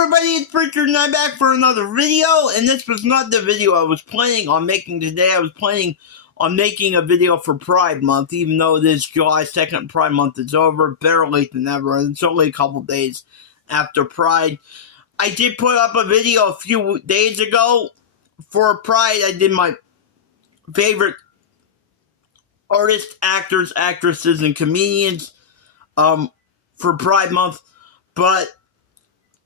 everybody, it's Richard and I'm back for another video, and this was not the video I was planning on making today. I was planning on making a video for Pride Month, even though this July 2nd Pride Month is over. Better late than never, and it's only a couple days after Pride. I did put up a video a few days ago for Pride. I did my favorite artists, actors, actresses, and comedians for Pride Month, but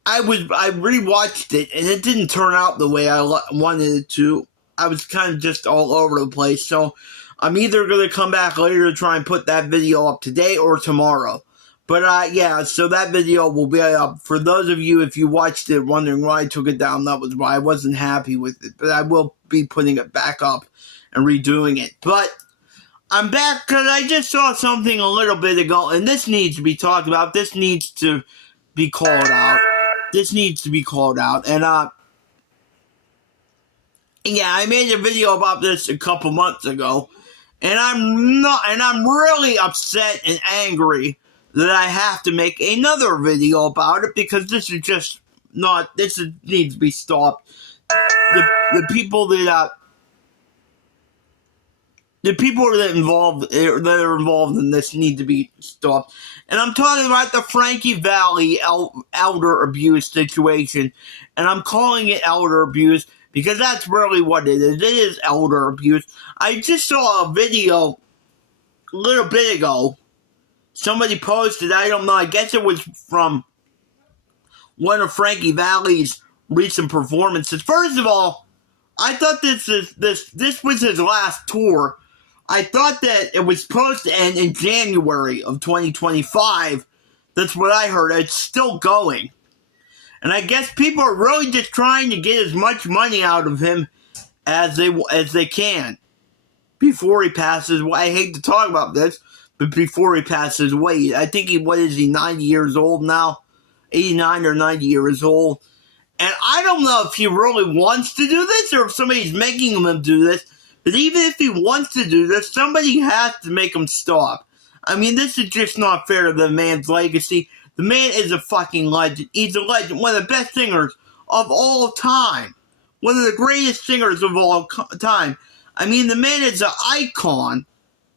I rewatched it, and it didn't turn out the way I wanted it to. I was kind of just all over the place, so I'm either going to come back later to try and put that video up today or tomorrow. But, yeah, so that video will be up. For those of you, if you watched it, wondering why I took it down, that was why I wasn't happy with it. But I will be putting it back up and redoing it. But I'm back because I just saw something a little bit ago, and this needs to be talked about. This needs to be called out. This needs to be called out. And, yeah, I made a video about this a couple months ago. And I'm really upset and angry that I have to make another video about it, because this is just not, needs to be stopped. The people that are involved in this need to be stopped. And I'm talking about the Frankie Valli elder abuse situation. And I'm calling it elder abuse because that's really what it is. It is elder abuse. I just saw a video a little bit ago. Somebody posted, I don't know, I guess it was from one of Frankie Valli's recent performances. First of all, I thought this was his last tour. I thought that it was supposed to end in January of 2025. That's what I heard. It's still going. And I guess people are really just trying to get as much money out of him as they can before he passes away. I hate to talk about this, but before he passes away. I think what is he, 90 years old now? 89 or 90 years old. And I don't know if he really wants to do this or if somebody's making him do this. But even if he wants to do this, somebody has to make him stop. I mean, this is just not fair to the man's legacy. The man is a fucking legend. He's a legend. One of the best singers of all time. One of the greatest singers of all time. I mean, the man is an icon.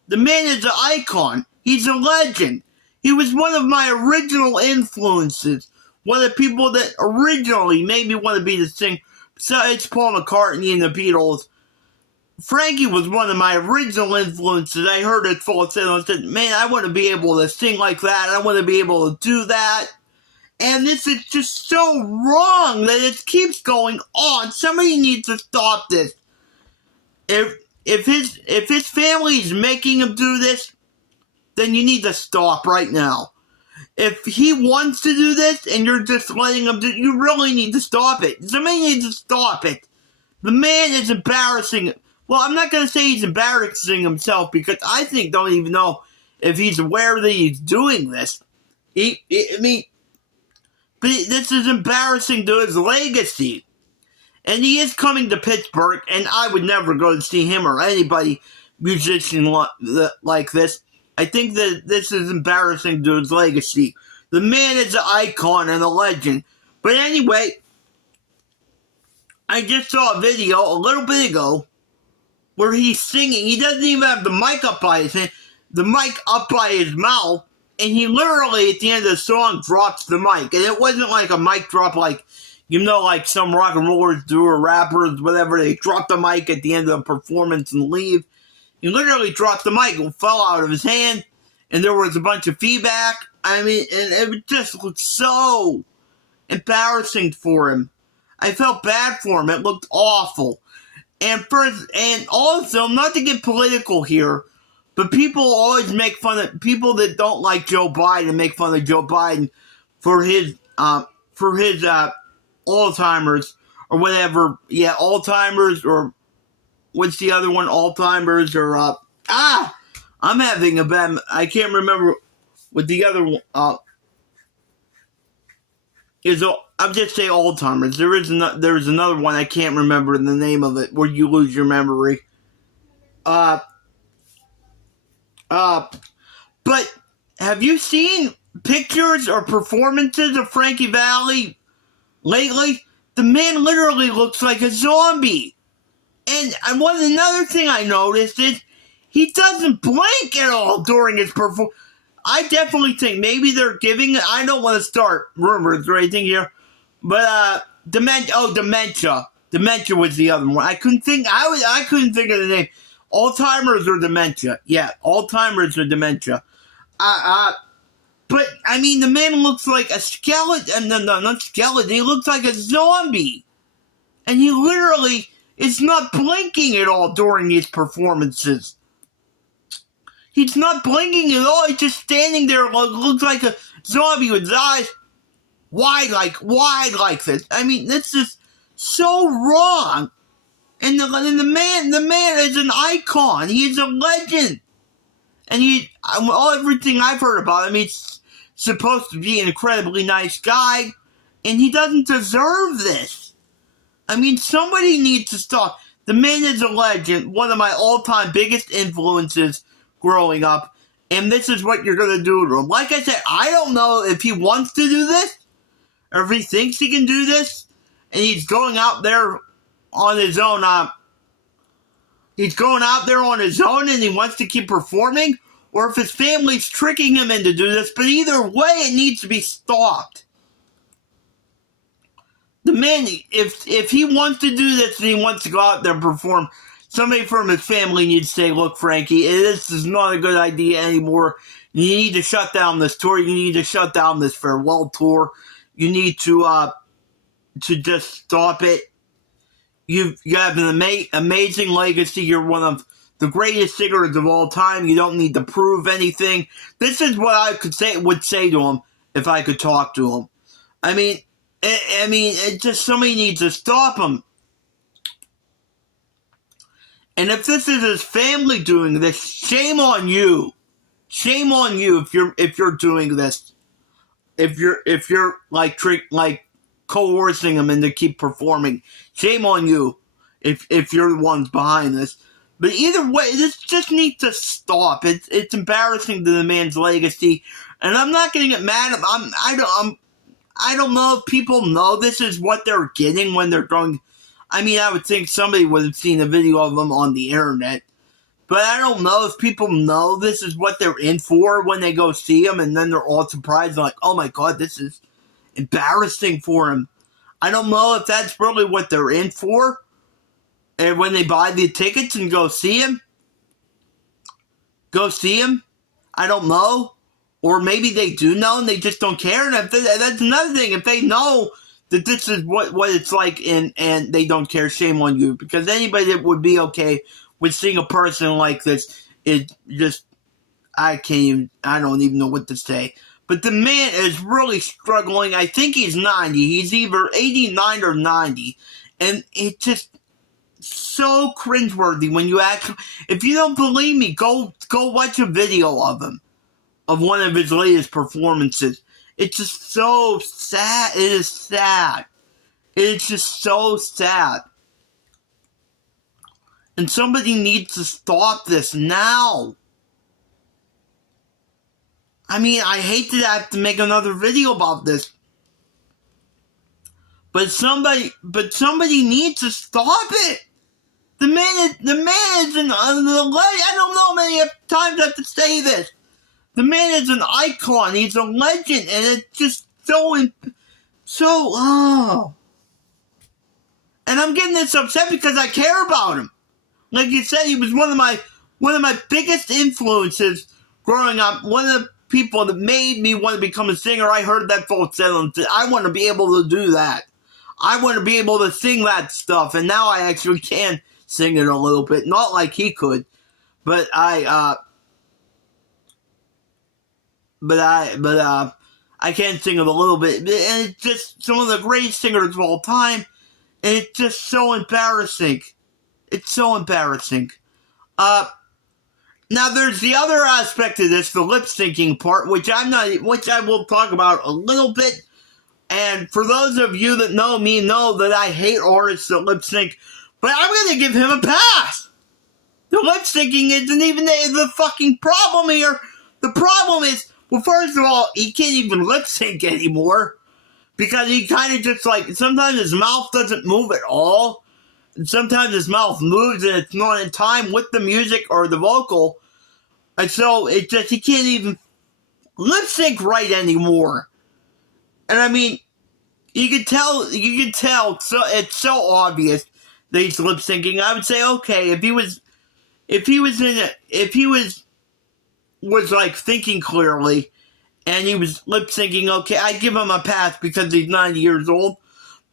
The man is an icon. He's a legend. He was one of my original influences. One of the people that originally made me want to be the singer. Besides Paul McCartney and the Beatles, Frankie was one of my original influences. I heard it full of and I said, man, I want to be able to sing like that. I want to be able to do that. And this is just so wrong that it keeps going on. Somebody needs to stop this. If his family is making him do this, then you need to stop right now. If he wants to do this and you're just letting him do it, you really need to stop it. Somebody needs to stop it. The man is embarrassing. Well, I'm not going to say he's embarrassing himself, because I don't even know if he's aware that he's doing this. But this is embarrassing to his legacy. And he is coming to Pittsburgh, and I would never go to see him or anybody, musician like this. I think that this is embarrassing to his legacy. The man is an icon and a legend. But anyway, I just saw a video a little bit ago where he's singing. He doesn't even have the mic up by his hand, the mic up by his mouth, and he literally, at the end of the song, drops the mic. And it wasn't like a mic drop like, you know, like some rock and rollers do, or rappers, whatever. They drop the mic at the end of the performance and leave. He literally dropped the mic. It fell out of his hand, and there was a bunch of feedback. I mean, and it just looked so embarrassing for him. I felt bad for him. It looked awful. And also, not to get political here, but people always make fun of people that don't like Joe Biden, make fun of Joe Biden for his Alzheimer's or whatever. Yeah, Alzheimer's, or what's the other one? Alzheimer's, or I'm having a bad. I can't remember what the other one is. I'll just say Alzheimer's. There's another one, I can't remember the name of it, where you lose your memory. But have you seen pictures or performances of Frankie Valli lately, the man literally looks like a zombie. And another thing I noticed is he doesn't blink at all during his performance. I definitely think maybe they're giving, I don't want to start rumors or anything here, but dementia. Dementia was the other one. I couldn't think of the name. Alzheimer's or dementia. Yeah, Alzheimer's or dementia. But, I mean, the man looks like a skeleton. No, not skeleton. He looks like a zombie. And he literally is not blinking at all during his performances. He's not blinking at all. He's just standing there, looks like a zombie with his eyes wide like this. I mean, this is so wrong. And the man is an icon. He is a legend. And everything I've heard about him, he's supposed to be an incredibly nice guy, and he doesn't deserve this. I mean, somebody needs to stop. The man is a legend, one of my all-time biggest influences growing up, and this is what you're going to do to him. Like I said, I don't know if he wants to do this, or if he thinks he can do this, and he's going out there on his own, and he wants to keep performing, or if his family's tricking him into do this, but either way, it needs to be stopped. The man, if he wants to do this and he wants to go out there and perform, somebody from his family needs to say, look, Frankie, this is not a good idea anymore. You need to shut down this tour. You need to shut down this farewell tour. You need to just stop it. You have an amazing legacy. You're one of the greatest singers of all time. You don't need to prove anything. This is what I would say to him if I could talk to him. I mean, it just somebody needs to stop him. And if this is his family doing this, shame on you. Shame on you if you're doing this. If you're like coercing him into keep performing. Shame on you if you're the ones behind this. But either way, this just needs to stop. It's embarrassing to the man's legacy, and I'm not going to get mad. I don't know if people know this is what they're getting when they're going. I mean, I would think somebody would have seen a video of them on the internet, but I don't know if people know this is what they're in for when they go see him, and then they're all surprised, like, oh my god, this is embarrassing for him. I don't know if that's really what they're in for. And when they buy the tickets and go see him, I don't know. Or maybe they do know and they just don't care. And that's another thing. If they know that this is what it's like and they don't care, shame on you. Because anybody that would be okay with seeing a person like this, it just, I don't even know what to say. But the man is really struggling. I think he's 90. He's either 89 or 90. And it's just so cringeworthy when you actually... If you don't believe me, go watch a video of him. Of one of his latest performances. It's just so sad. It is sad. It's just so sad. And somebody needs to stop this now. I mean, I hate that I have to make another video about this. But somebody needs to stop it. The man is an I don't know how many times I have to say this. The man is an icon. He's a legend, and it's just And I'm getting this upset because I care about him. Like you said, he was one of my biggest influences growing up. One of the people that made me want to become a singer. I heard that falsetto and said, I want to be able to do that. I want to be able to sing that stuff, and now I actually can sing it a little bit. Not like he could, but I can sing it a little bit. And it's just some of the greatest singers of all time, and it's just so embarrassing. It's so embarrassing. Now there's the other aspect of this, the lip syncing part, which I will talk about a little bit. And for those of you that know me, know that I hate artists that lip sync, but I'm going to give him a pass. The lip syncing isn't even the fucking problem here. The problem is, well, first of all, he can't even lip sync anymore. because he kind of just like, sometimes his mouth doesn't move at all. And sometimes his mouth moves and it's not in time with the music or the vocal. And so it just, he can't even lip sync right anymore. And I mean, you can tell, so it's so obvious that he's lip syncing. I would say, okay, if he was like thinking clearly and he was lip syncing, okay, I'd give him a pass because he's 90 years old.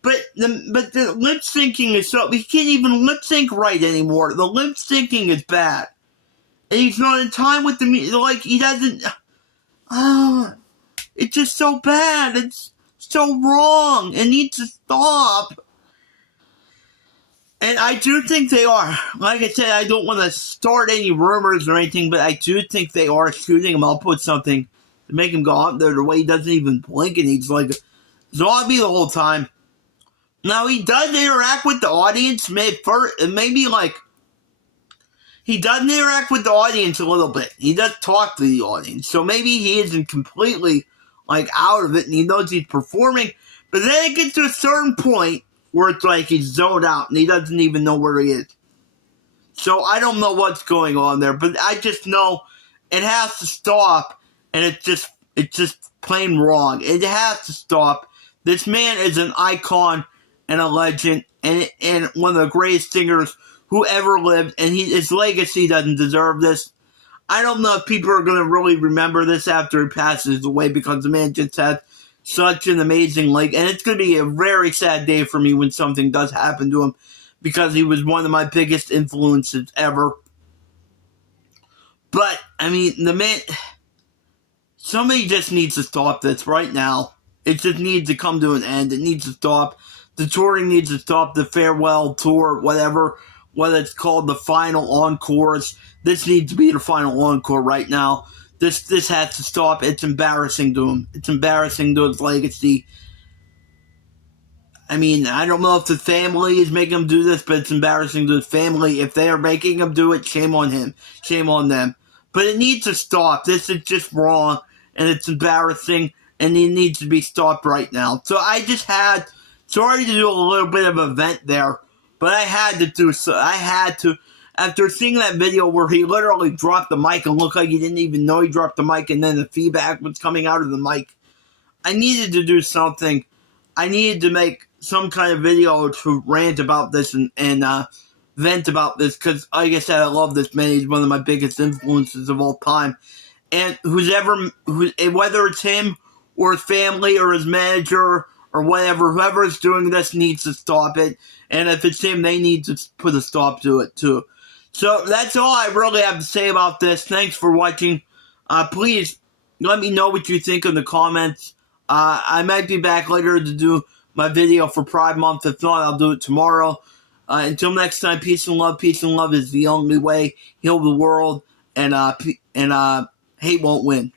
But the lip syncing is so, he can't even lip sync right anymore. The lip syncing is bad. And he's not in time with the music, like he doesn't, it's just so bad. It's so wrong. It needs to stop. And I do think they are. Like I said, I don't want to start any rumors or anything, but I do think they are shooting him up with something to make him go out there the way he doesn't even blink and he's like a zombie the whole time. Now, he does interact with the audience, maybe like, he does interact with the audience a little bit. He does talk to the audience. So maybe he isn't completely, like, out of it and he knows he's performing. But then it gets to a certain point where it's like he's zoned out and he doesn't even know where he is. So I don't know what's going on there. But I just know it has to stop. And it's just plain wrong. It has to stop. This man is an icon and a legend and one of the greatest singers who ever lived, and his legacy doesn't deserve this. I don't know if people are going to really remember this after he passes away because the man just had such an amazing leg, and it's going to be a very sad day for me when something does happen to him because he was one of my biggest influences ever. But, I mean, the man, somebody just needs to stop this right now. It just needs to come to an end. It needs to stop. The touring needs to stop, the farewell tour, whatever, whether it's called the final encores. This needs to be the final encore right now. This has to stop. It's embarrassing to him. It's embarrassing to his legacy. I mean, I don't know if the family is making him do this, but it's embarrassing to his family. If they are making him do it, shame on him. Shame on them. But it needs to stop. This is just wrong, and it's embarrassing, and it needs to be stopped right now. So I just had... Sorry to do a little bit of a vent there, but I had to do so. I had to, after seeing that video where he literally dropped the mic and looked like he didn't even know he dropped the mic and then the feedback was coming out of the mic. I needed to do something. I needed to make some kind of video to rant about this and vent about this because, like I said, I love this man. He's one of my biggest influences of all time. And whether it's him or his family or his manager or whatever, whoever is doing this needs to stop it. And if it's him, they need to put a stop to it, too. So that's all I really have to say about this. Thanks for watching. Please let me know what you think in the comments. I might be back later to do my video for Pride Month. If not, I'll do it tomorrow. Until next time, peace and love. Peace and love is the only way. Heal the world. And hate won't win.